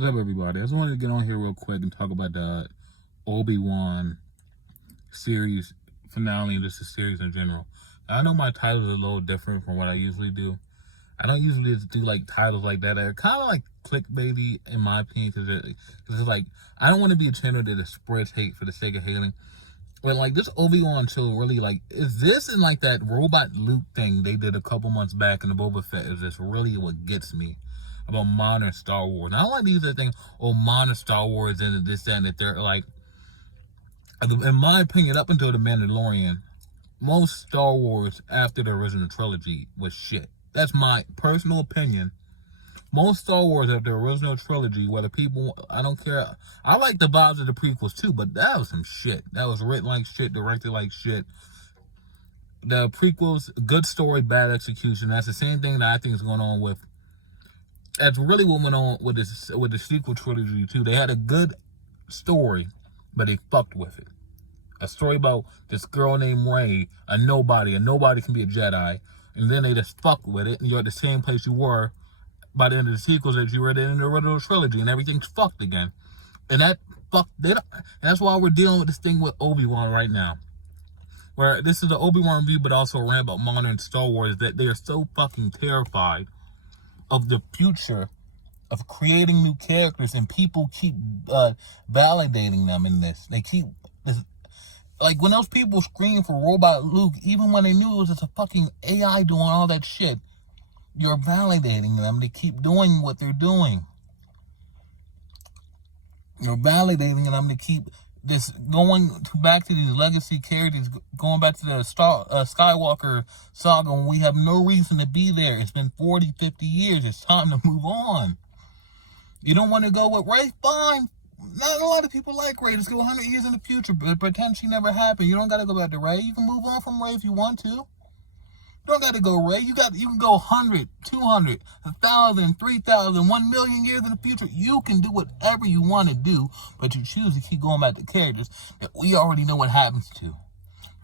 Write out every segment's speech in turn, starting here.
What's up, everybody? I just wanted to get on here real quick and talk about the Obi-Wan series finale and just the series in general. Now, I know my titles are a little different from what I usually do. I don't usually do like titles like that. They're kind of like clickbaity in my opinion, because it's like I don't want to be a channel that just spreads hate for the sake of hating. But like this Obi-Wan show really like is this and like that robot Luke thing they did a couple months back in the Boba Fett is just really what gets me about modern Star Wars. Now, I don't like these things, modern Star Wars and this, that, and that. They're like, in my opinion, up until The Mandalorian, most Star Wars after the original trilogy was shit. That's my personal opinion. Most Star Wars after the original trilogy, whether people, I don't care. I like the vibes of the prequels too, but that was some shit. That was written like shit, directed like shit. The prequels, good story, bad execution. That's the same thing that I think is going on with. That's really what went on with the sequel trilogy too. They had a good story, but they fucked with it. A story about this girl named Rey, a nobody can be a Jedi, and then they just fucked with it, and you're at the same place you were by the end of the sequels that you were in the original trilogy, and everything's fucked again. And that's why we're dealing with this thing with Obi-Wan right now. Where this is the Obi-Wan review, but also a rant about modern Star Wars, that they are so fucking terrified of the future of creating new characters, and people keep validating them in this. They keep like when those people scream for robot Luke, even when they knew it was just a fucking AI doing all that shit, you're validating them to keep doing what they're doing. You're validating them to keep this back to these legacy characters, going back to the Skywalker saga when we have no reason to be there. It's been 40, 50 years. It's time to move on. You don't want to go with Rey? Fine. Not a lot of people like Rey. Just go 100 years in the future, but pretend she never happened. You don't got to go back to Rey. You can move on from Rey if you want to. You don't got to go Rey. You can go 100, 200, 1,000, 3,000, 1 million years in the future. You can do whatever you want to do, but you choose to keep going back to characters that we already know what happens to.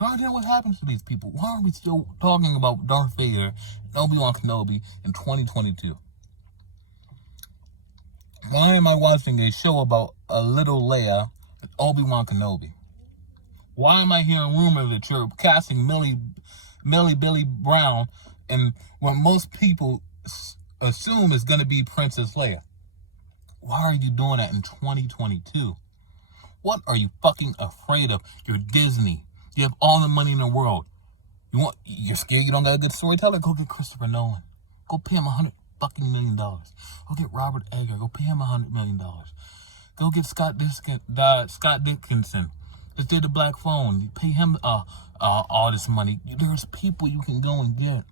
We already know what happens to these people. Why are we still talking about Darth Vader and Obi-Wan Kenobi in 2022? Why am I watching a show about a little Leia and Obi-Wan Kenobi? Why am I hearing rumors that you're casting Millie Billy Brown, and what most people assume is going to be Princess Leia? Why are you doing that in 2022? What are you fucking afraid of? You're Disney. You have all the money in the world. You're scared you don't got a good storyteller? Go get Christopher Nolan. Go pay him $100 million. Go get Robert Eggers. Go pay him $100 million. Go get Scott Dickinson. Just did the Black Phone. You pay him all this money. There's people you can go and get.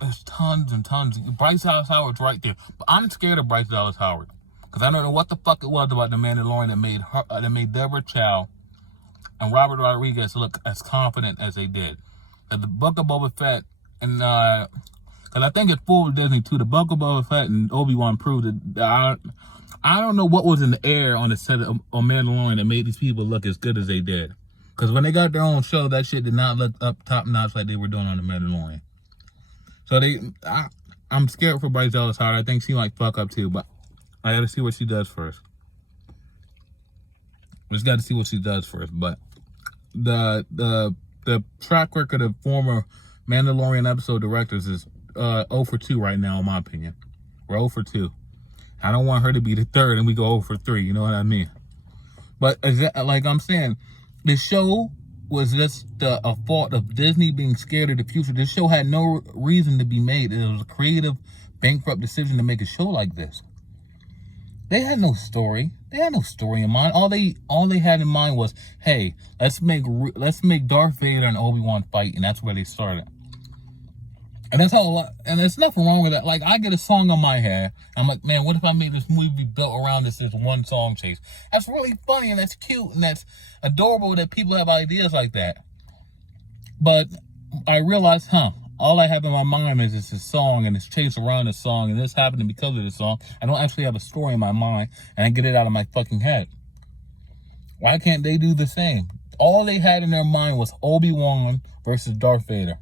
There's tons and tons. Bryce Dallas Howard's right there. But I'm scared of Bryce Dallas Howard, because I don't know what the fuck it was about The Mandalorian that made Deborah Chow and Robert Rodriguez look as confident as they did. At the Book of Boba Fett, and because I think it fooled Disney too. The Book of Boba Fett and Obi-Wan proved that I don't know what was in the air on the set of Mandalorian that made these people look as good as they did. Because when they got their own show, that shit did not look up top notch like they were doing on The Mandalorian. So I'm scared for Bryce Dallas Howard. I think she might fuck up too, but I got to see what she does first. We just got to see what she does first. But the track record of former Mandalorian episode directors is 0 for 2 right now, in my opinion. We're 0 for 2. I don't want her to be the third and we go 0 for 3. You know what I mean? But like I'm saying, the show was just a fault of Disney being scared of the future. This show had no reason to be made. It was a creative, bankrupt decision to make a show like this. They had no story. They had no story in mind. All they had in mind was, hey, let's make Darth Vader and Obi-Wan fight, and that's where they started. And that's how, and there's nothing wrong with that. Like, I get a song on my head. I'm like, man, what if I made this movie built around this one song chase? That's really funny, and that's cute, and that's adorable that people have ideas like that. But I realized, all I have in my mind is this song and this chase around the song, and this happening because of the song. I don't actually have a story in my mind, and I get it out of my fucking head. Why can't they do the same? All they had in their mind was Obi-Wan versus Darth Vader.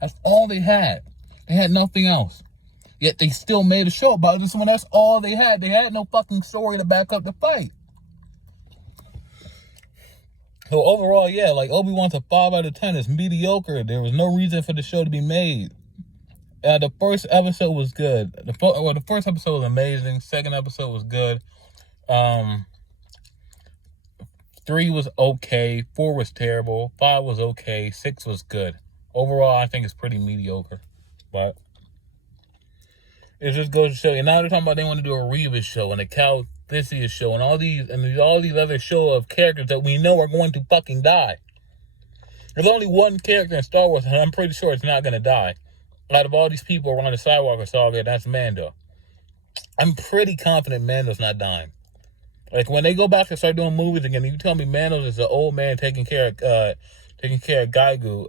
That's all they had. They had nothing else. Yet they still made a show about this when that's all they had. They had no fucking story to back up the fight. So overall, yeah, like Obi-Wan's a 5 out of 10. It's mediocre. There was no reason for the show to be made. The first episode was good. The first episode was amazing. Second episode was good. 3 was okay. 4 was terrible. 5 was okay. 6 was good. Overall, I think it's pretty mediocre. But it just goes to show you. Now they're talking about they want to do a Revis show and a Calvisius show and all these other show of characters that we know are going to fucking die. There's only one character in Star Wars, and I'm pretty sure it's not going to die. Out of all these people around the Skywalker saga, that's Mando. I'm pretty confident Mando's not dying. Like, when they go back to start doing movies again, you tell me Mando's is an old man taking care of Gygu,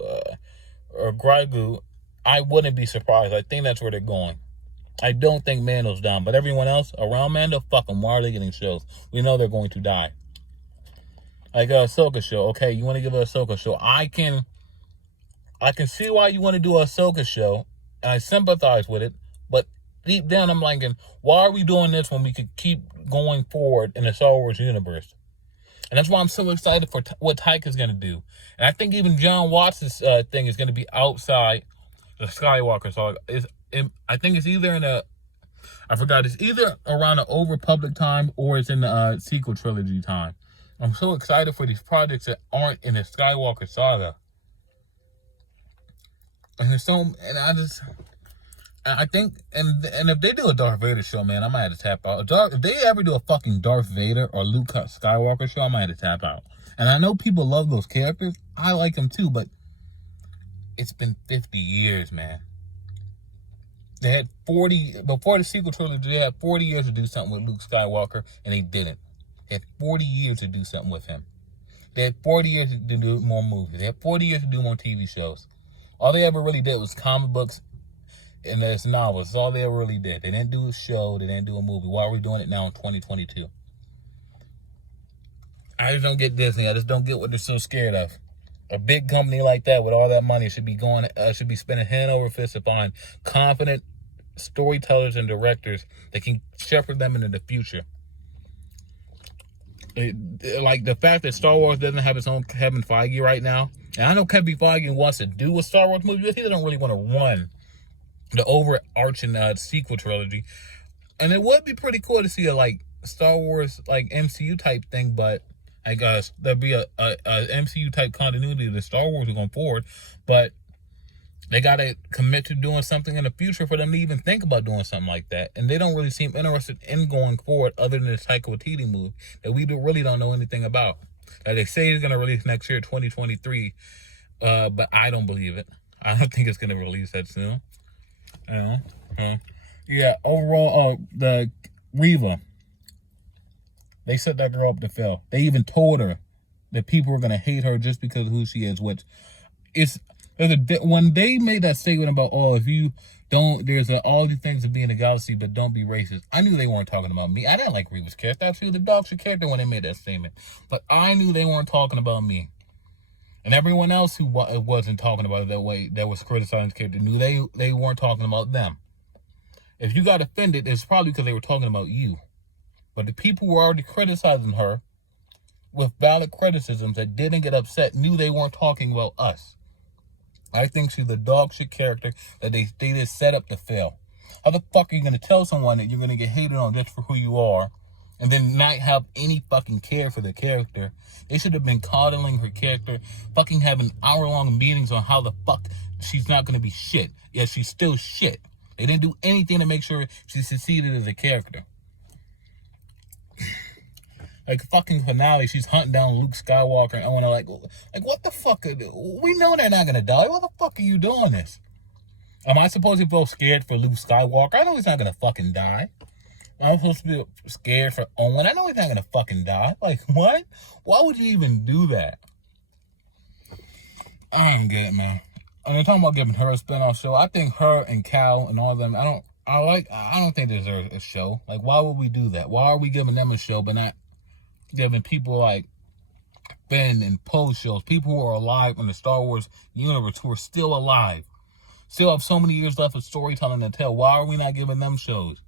or Grigu, I wouldn't be surprised. I think that's where they're going. I don't think Mando's down, but everyone else around Mando, fuck them. Why are they getting shows? We know they're going to die. Like a Ahsoka show. Okay, you want to give a Ahsoka show. I can see why you want to do a Ahsoka show, and I sympathize with it, but deep down I'm like, why are we doing this when we could keep going forward in the Star Wars universe? And that's why I'm so excited for what Taika's going to do. And I think even John Watts' thing is going to be outside the Skywalker. So I think it's either it's either around the Old Republic time or it's in the sequel trilogy time. I'm so excited for these projects that aren't in the Skywalker saga. And I think if they do a Darth Vader show, man, I might have to tap out. If they ever do a fucking Darth Vader or Luke Skywalker show, I might have to tap out. And I know people love those characters. I like them too, but it's been 50 years, man. They had 40, before the sequel trilogy, they had 40 years to do something with Luke Skywalker, and they didn't. They had 40 years to do something with him. They had 40 years to do more movies. They had 40 years to do more TV shows. All they ever really did was comic books and there's novels. That's all they ever really did. They didn't do a show. They didn't do a movie. Why are we doing it now in 2022? I just don't get Disney. I just don't get what they're so scared of. A big company like that with all that money should be spending hand over fist upon confident storytellers and directors that can shepherd them into the future. Like the fact that Star Wars doesn't have its own Kevin Feige right now. And I know Kevin Feige wants to do a Star Wars movie, but he doesn't really want to run the overarching sequel trilogy. And it would be pretty cool to see a Star Wars MCU type thing, but I guess there'd be a MCU type continuity to the Star Wars going forward. But they gotta commit to doing something in the future for them to even think about doing something like that. And they don't really seem interested in going forward other than this Taika Waititi movie that we really don't know anything about. They say it's gonna release next year, 2023, but I don't believe it. I don't think it's gonna release that soon. Yeah, overall, the Reva, they set that girl up to fail. They even told her that people were gonna hate her just because of who she is, which is when they made that statement about, if you don't, there's all these things of being in the galaxy, but don't be racist. I knew they weren't talking about me. I didn't like Reva's character. Actually, the dog shit character when they made that statement, but I knew they weren't talking about me. And everyone else who wasn't talking about it that way, that was criticizing the character, knew they weren't talking about them. If you got offended, it's probably because they were talking about you. But the people who were already criticizing her with valid criticisms that didn't get upset knew they weren't talking about us. I think she's the dog shit character that they just set up to fail. How the fuck are you going to tell someone that you're going to get hated on just for who you are and then not have any fucking care for the character? They should have been coddling her character, fucking having hour-long meetings on how the fuck she's not going to be shit. Yeah, she's still shit. They didn't do anything to make sure she succeeded as a character. Like, fucking finale, she's hunting down Luke Skywalker, and I want to like, what the fuck? We know they're not going to die. Why the fuck are you doing this? Am I supposed to feel scared for Luke Skywalker? I know he's not going to fucking die. I'm supposed to be scared for Owen. I know he's not going to fucking die. Like, what? Why would you even do that? I don't get it, man. And they're talking about giving her a spinoff show. I think her and Cal and all of them, I don't think they deserve a show. Like, why would we do that? Why are we giving them a show but not giving people like Finn and Poe shows, people who are alive in the Star Wars universe who are still alive? still have so many years left of storytelling to tell. Why are we not giving them shows?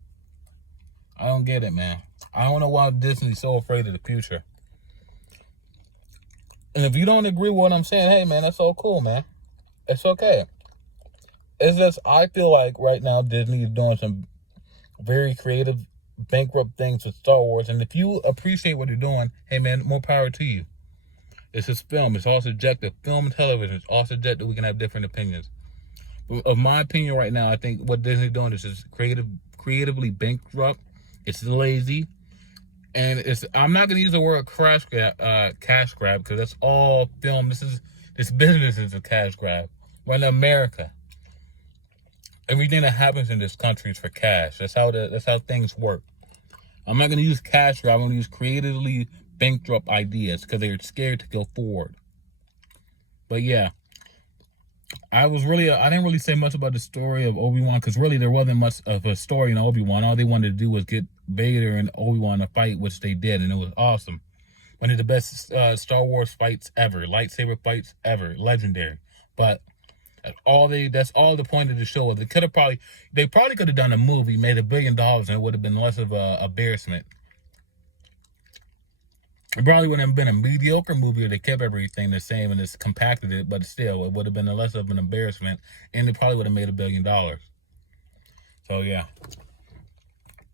I don't get it, man. I don't know why Disney's so afraid of the future. And if you don't agree with what I'm saying, hey, man, that's all cool, man. It's okay. It's just, I feel like right now Disney is doing some very creative, bankrupt things with Star Wars. And if you appreciate what they're doing, hey, man, more power to you. It's just film. It's all subjective. Film and television, it's all subjective. We can have different opinions. Of my opinion right now, I think what Disney's doing is just creatively bankrupt. It's lazy. And I'm not going to use the word cash grab because that's all film. This business is a cash grab. We're in America. Everything that happens in this country is for cash. That's how things work. I'm not going to use cash grab. I'm going to use creatively bankrupt ideas because they're scared to go forward. But yeah, I didn't really say much about the story of Obi-Wan because really there wasn't much of a story in Obi-Wan. All they wanted to do was get Vader and Obi-Wan to fight, which they did, and it was awesome. One of the best Star Wars fights ever, lightsaber fights ever, legendary. But that's all the point of the show was. They probably could have done a movie, made $1 billion, and it would have been less of a embarrassment. It probably wouldn't have been a mediocre movie if they kept everything the same and just compacted it, but still, it would have been less of an embarrassment, and it probably would have made $1 billion. So yeah,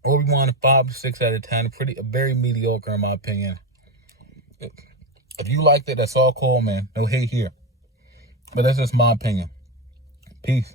Obi-Wan 5 6 out of 10, very mediocre in my opinion. If you liked it, that's all cool, man. No hate here, but that's just my opinion. Peace.